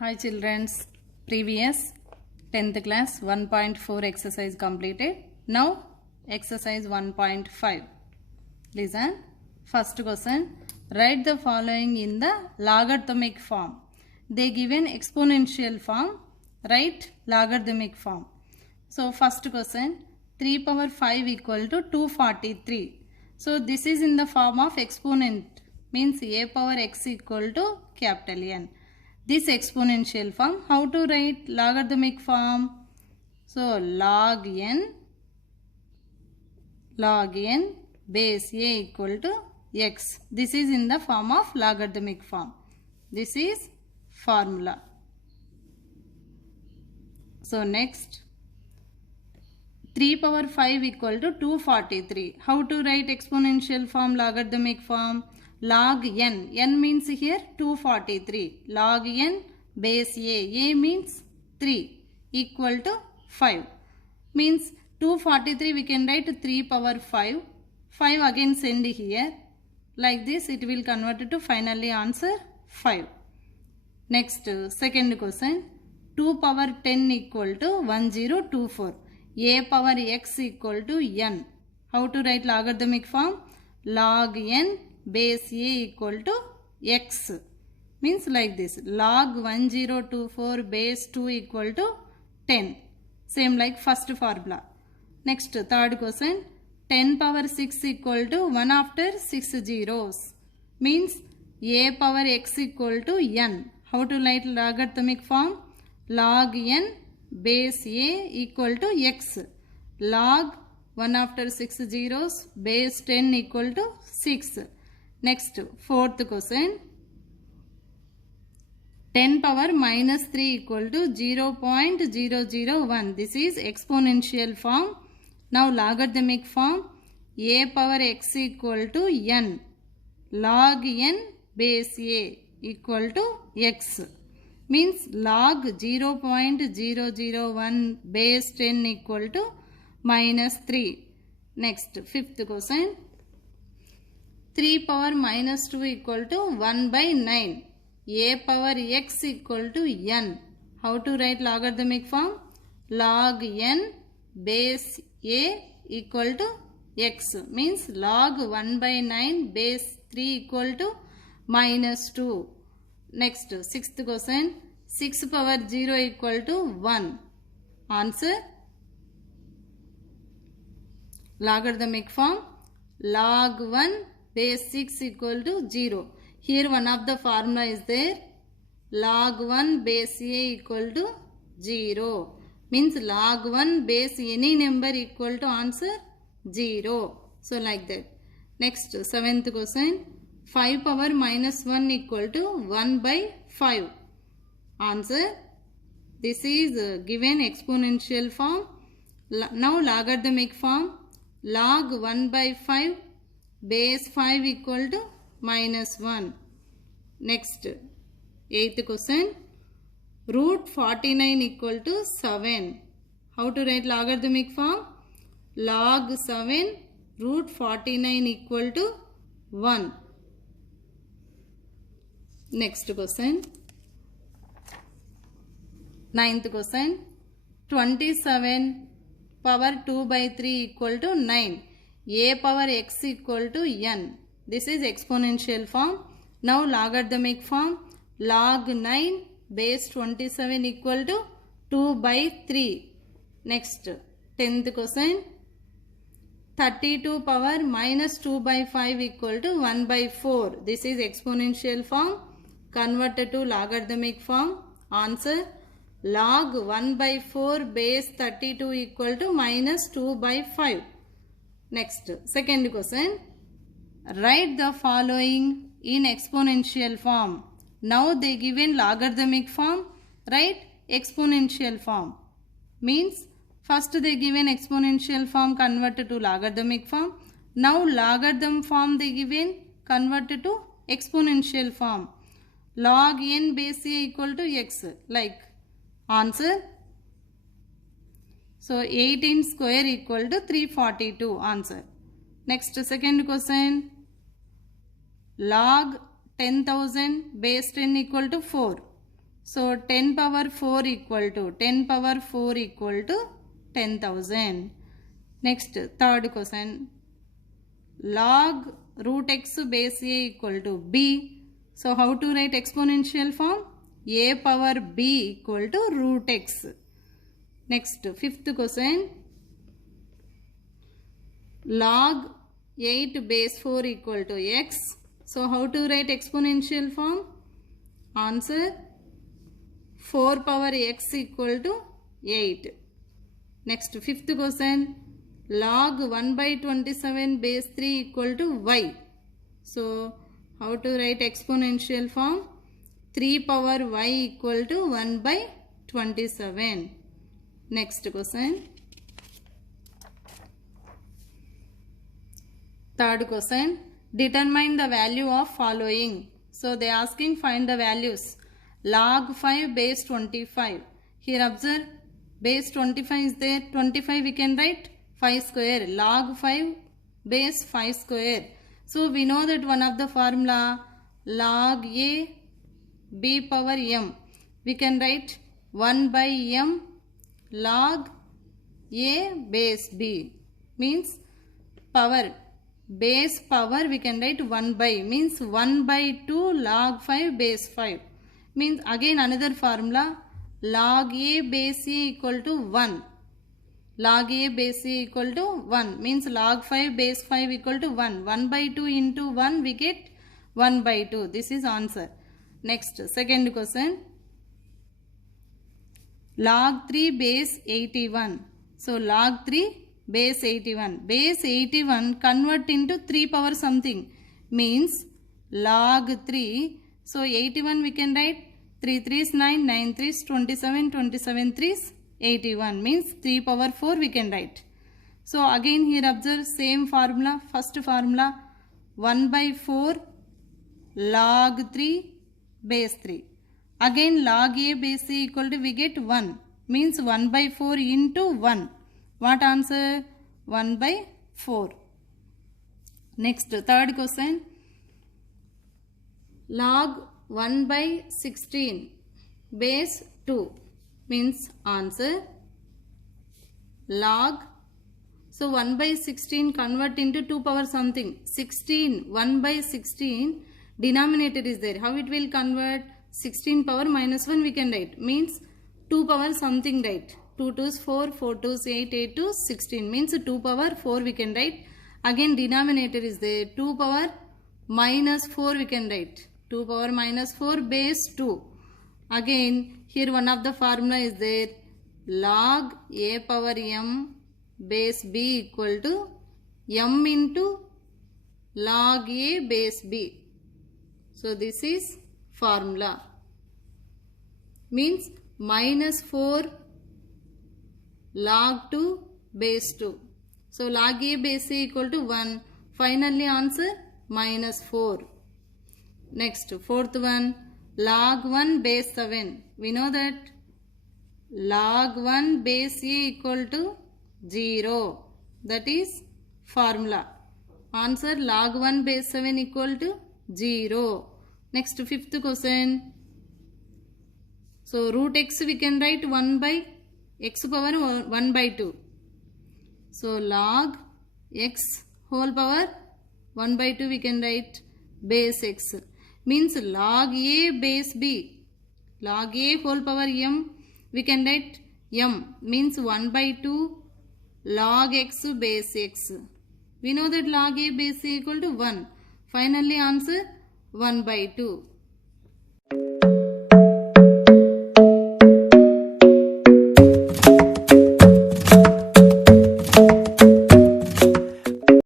Hi children's, previous 10th class 1.4 exercise completed. Now exercise 1.5. Listen, first question, write the following in the logarithmic form. They given exponential form, write logarithmic form. So first question, 3 power 5 equal to 243. So this is in the form of exponent, means a power x equal to capital N. This exponential form, how to write logarithmic form? So log n base a equal to x. This is in the form of logarithmic form. This is formula. So next, 3 power 5 equal to 243. How to write exponential form, logarithmic form? Log n. N means here 243. Log n base a. A means 3 equal to 5. Means 243 we can write 3 power 5. 5 again send here. Like this it will convert to finally answer 5. Next second question. 2 power 10 equal to 1024. A power x equal to n. How to write logarithmic form? Log n base a equal to x. Means like this. Log 1024 base 2 equal to 10. Same like first formula. Next third question. 10 power 6 equal to 1 after 6 zeros. Means a power x equal to n. How to write logarithmic form? Log n base a equal to x. Log 1 after 6 zeros base 10 equal to 6. Next fourth question. 10 power minus 3 equal to 0.001. This is exponential form. Now logarithmic form. A power x equal to n. Log n base a equal to x. Means log 0.001 base 10 equal to minus 3. Next fifth question. 3 power minus 2 equal to 1 by 9. A power x equal to n. How to write logarithmic form? Log n base a equal to x. Means log 1 by 9 base 3 equal to minus 2. Next sixth question. 6 power 0 equal to 1. Answer logarithmic form. Log 1 base 6 equal to 0. Here one of the formula is there. Log 1 base a equal to 0. Means log 1 base any number equal to answer 0. So like that. Next seventh question. 5 power minus 1 equal to 1 by 5. Answer. This is given exponential form. Now logarithmic form. Log 1 by 5 base 5 equal to minus 1. Next, 8th question. Root 49 equal to 7. How to write logarithmic form? Log 7 root 49 equal to 1. Next question. 9th question. 27 power 2 by 3 equal to 9. A power x equal to n. This is exponential form. Now logarithmic form. Log 9 base 27 equal to 2 by 3. Next 10th question. 32 power minus 2 by 5 equal to 1 by 4. This is exponential form. Converted to logarithmic form. Answer log 1 by 4 base 32 equal to minus 2 by 5. Next, second question. Write the following in exponential form. Now they given logarithmic form. Write exponential form. Means first they given exponential form converted to logarithmic form. Now logarithm form they given converted to exponential form. Log n base a equal to x. Like answer. So 18 square equal to 342. Answer. Next second question. Log 10,000 base 10 equal to 4. So 10 power 4 equal to 10,000. Next, third question. Log root x base a equal to b. So how to write exponential form? A power b equal to root x. Next, fifth question. Log 8 base 4 equal to x. So how to write exponential form? Answer 4 power x equal to 8. Next, fifth question. Log 1 by 27 base 3 equal to y. So how to write exponential form? 3 power y equal to 1 by 27. Next question. Third question. Determine the value of following. So they are asking find the values. Log 5 base 25. Here observe base 25 is there. 25 we can write 5 square. Log 5 base 5 square. So we know that one of the formula log a b power m. We can write 1 by m log a base b means power. Base power we can write 1 by means 1 by 2 log 5 base 5 means again another formula log a base a equal to 1. Log a base a equal to 1 means log 5 base 5 equal to 1. 1 by 2 into 1 we get 1 by 2. This is answer. Next, second question. Log 3 base 81. So log 3 base 81. Base 81 convert into 3 power something means log 3. So 81 we can write 3 3s 9, 9 3s 27, 27 3s 81 means 3 power 4 we can write. So again here observe same formula. First formula 1 by 4 log 3 base 3. Again log a base a equal to we get 1 means 1 by 4 into 1. What answer? 1 by 4. Next, third question. Log 1 by 16 base 2 means answer log. So 1 by 16 convert into 2 power something. 16, 1 by 16 denominator is there. How it will convert? 16 power minus 1 we can write means 2 power something right. 2 2s 4, 4 2s 8, 8 2s 16 means 2 power 4 we can write. Again denominator is there. 2 power minus 4 we can write. 2 power minus 4 base 2. Again here one of the formula is there. Log a power m base b equal to m into log a base b. So this is formula. Means minus 4 log 2 base 2. So log a base a equal to 1. Finally answer minus 4. Next, fourth one, log 1 base 7. We know that log 1 base a equal to 0. That is formula. Answer log 1 base 7 equal to 0. Next, fifth question. So root x we can write 1 by x power 1 by 2. So log x whole power 1 by 2 we can write base x. Means log a base b. Log a whole power m we can write m. Means 1 by 2 log x base x. We know that log a base a equal to 1. Finally answer 1 by 2.